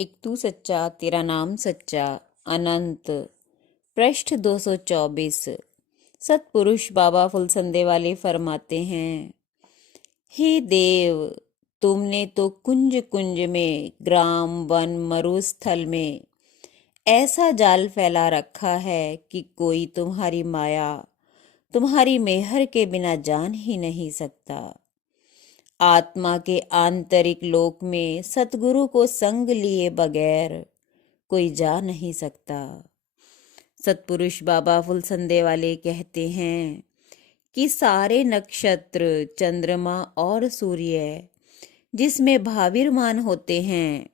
एक तू सच्चा तेरा नाम सच्चा अनंत। पृष्ठ 224। सतपुरुष बाबा फुलसंदे वाले फरमाते हैं, हे देव, तुमने तो कुंज कुंज में, ग्राम वन मरुस्थल में ऐसा जाल फैला रखा है कि कोई तुम्हारी माया, तुम्हारी मेहर के बिना जान ही नहीं सकता। आत्मा के आंतरिक लोक में सतगुरु को संग लिए बगैर कोई जा नहीं सकता। सतपुरुष बाबा फुलसंदे वाले कहते हैं कि सारे नक्षत्र, चंद्रमा और सूर्य जिसमें भाविर्मान होते हैं,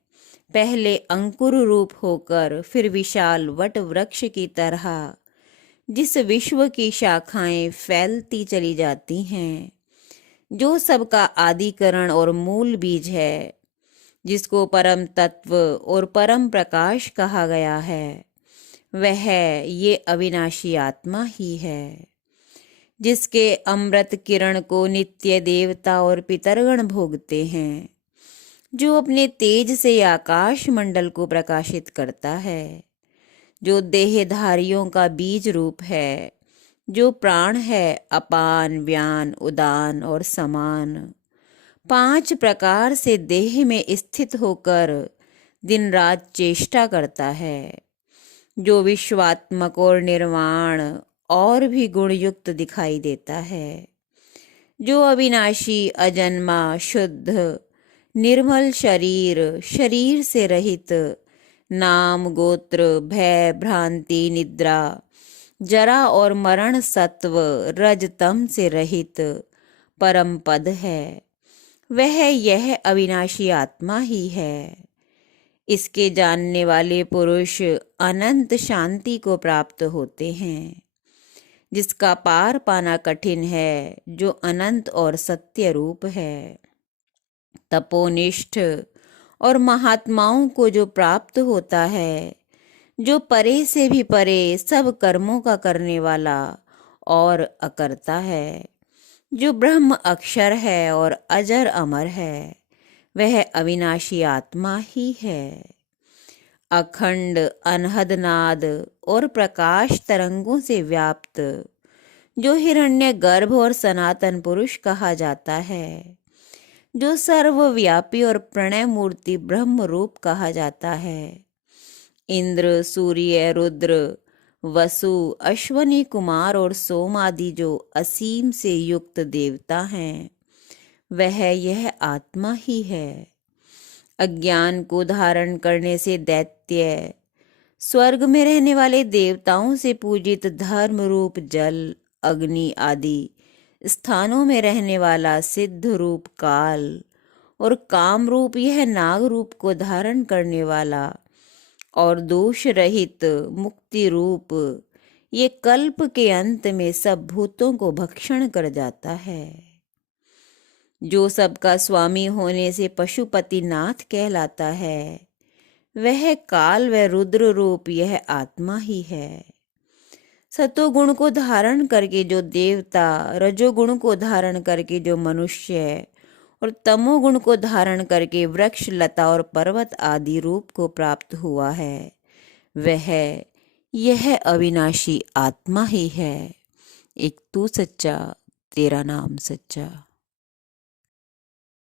पहले अंकुर रूप होकर फिर विशाल वट वृक्ष की तरह जिस विश्व की शाखाएं फैलती चली जाती हैं, जो सबका आदिकरण और मूल बीज है, जिसको परम तत्व और परम प्रकाश कहा गया है, वह ये अविनाशी आत्मा ही है, जिसके अमृत किरण को नित्य देवता और पितरगण भोगते हैं, जो अपने तेज से आकाश मंडल को प्रकाशित करता है, जो देहधारियों का बीज रूप है, जो प्राण है, अपान, व्यान, उदान और समान, 5 प्रकार से देह में स्थित होकर दिन रात चेष्टा करता है, जो विश्वात्मक और निर्वाण और भी गुणयुक्त दिखाई देता है, जो अविनाशी, अजन्मा, शुद्ध, निर्मल शरीर से रहित, नाम, गोत्र, भय, भ्रांति, निद्रा, जरा और मरण, सत्व, रज, तम से रहित परम पद है, वह यह अविनाशी आत्मा ही है। इसके जानने वाले पुरुष अनंत शांति को प्राप्त होते हैं, जिसका पार पाना कठिन है, जो अनंत और सत्य रूप है। तपोनिष्ठ और महात्माओं को जो प्राप्त होता है, जो परे से भी परे सब कर्मों का करने वाला और अकर्ता है, जो ब्रह्म अक्षर है और अजर अमर है, वह अविनाशी आत्मा ही है। अखंड अनहद नाद और प्रकाश तरंगों से व्याप्त, जो हिरण्य गर्भ और सनातन पुरुष कहा जाता है, जो सर्वव्यापी और प्रणय मूर्ति ब्रह्म रूप कहा जाता है, इंद्र, सूर्य, रुद्र, वसु, अश्वनी कुमार और सोम आदि जो असीम से युक्त देवता हैं, वह यह आत्मा ही है। अज्ञान को धारण करने से दैत्य, स्वर्ग में रहने वाले देवताओं से पूजित धर्म रूप जल, अग्नि आदि स्थानों में रहने वाला सिद्ध रूप काल और काम रूप यह नाग रूप को धारण करने वाला और दोष रहित मुक्ति रूप ये कल्प के अंत में सब भूतों को भक्षण कर जाता है। जो सबका स्वामी होने से पशुपति नाथ कहलाता है, वह काल व रुद्र रूप यह आत्मा ही है। सतोगुण को धारण करके जो देवता, रजोगुण को धारण करके जो मनुष्य और तमोगुण को धारण करके वृक्ष, लता और पर्वत आदि रूप को प्राप्त हुआ है, वह यह अविनाशी आत्मा ही है। एक तू सच्चा तेरा नाम सच्चा।